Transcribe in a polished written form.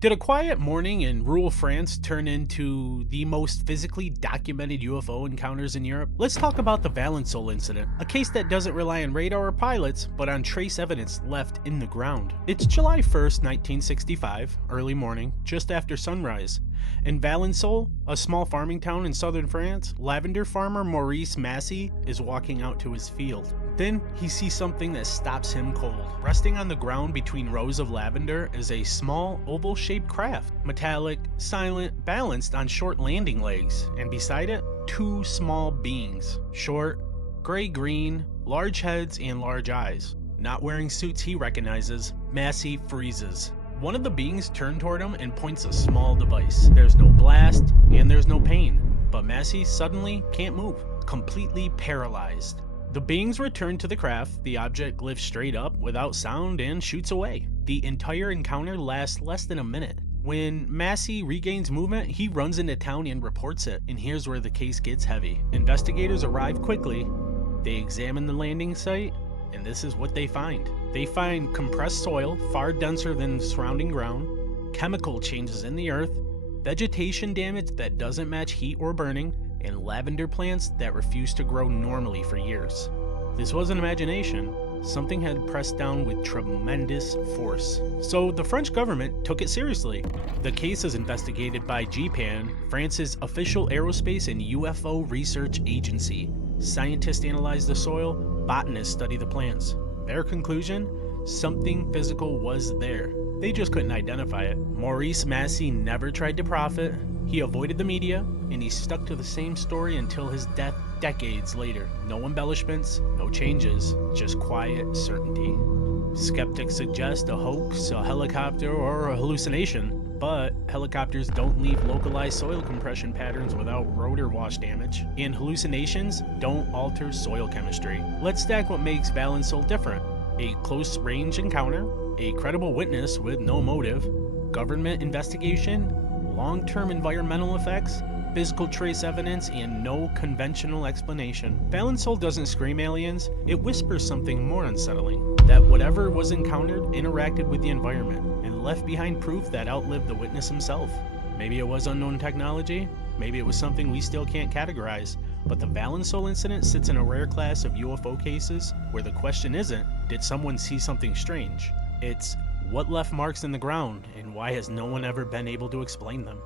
Did a quiet morning in rural France turn into the most physically documented UFO encounters in Europe? Let's talk about the Valençol incident, a case that doesn't rely on radar or pilots, but on trace evidence left in the ground. It's July 1st, 1965, early morning, just after sunrise. In Valençol, a small farming town in southern France, lavender farmer Maurice Massey is walking out to his field. Then he sees something that stops him cold. Resting on the ground between rows of lavender is a small, oval-shaped craft. Metallic, silent, balanced on short landing legs, and beside it, two small beings. Short, gray-green, large heads and large eyes. Not wearing suits he recognizes, Massey freezes. One of the beings turns toward him and points a small device. There's no blast, and there's no pain, but Massey suddenly can't move, completely paralyzed. The beings return to the craft, the object lifts straight up without sound and shoots away. The entire encounter lasts less than a minute. When Massey regains movement, he runs into town and reports it, and here's where the case gets heavy. Investigators arrive quickly, they examine the landing site, and this is what they find. They find compressed soil far denser than the surrounding ground, chemical changes in the earth, vegetation damage that doesn't match heat or burning, and lavender plants that refuse to grow normally for years. This wasn't imagination. Something had pressed down with tremendous force. So the French government took it seriously. The case is investigated by GPAN, France's official aerospace and UFO research agency. Scientists analyze the soil, botanists study the plants. Their conclusion? Something physical was there. They just couldn't identify it. Maurice Massey never tried to profit. He avoided the media, and he stuck to the same story until his death decades later. No embellishments, no changes, just quiet certainty. Skeptics suggest a hoax, a helicopter, or a hallucination, but helicopters don't leave localized soil compression patterns without rotor wash damage, and hallucinations don't alter soil chemistry. Let's stack what makes Valençol different. A close-range encounter, a credible witness with no motive, government investigation, long-term environmental effects, physical trace evidence, and no conventional explanation. Valençol doesn't scream aliens, it whispers something more unsettling. That whatever was encountered interacted with the environment, and left behind proof that outlived the witness himself. Maybe it was unknown technology, maybe it was something we still can't categorize, but the Valençol incident sits in a rare class of UFO cases where the question isn't, did someone see something strange? It's, what left marks in the ground, and why has no one ever been able to explain them?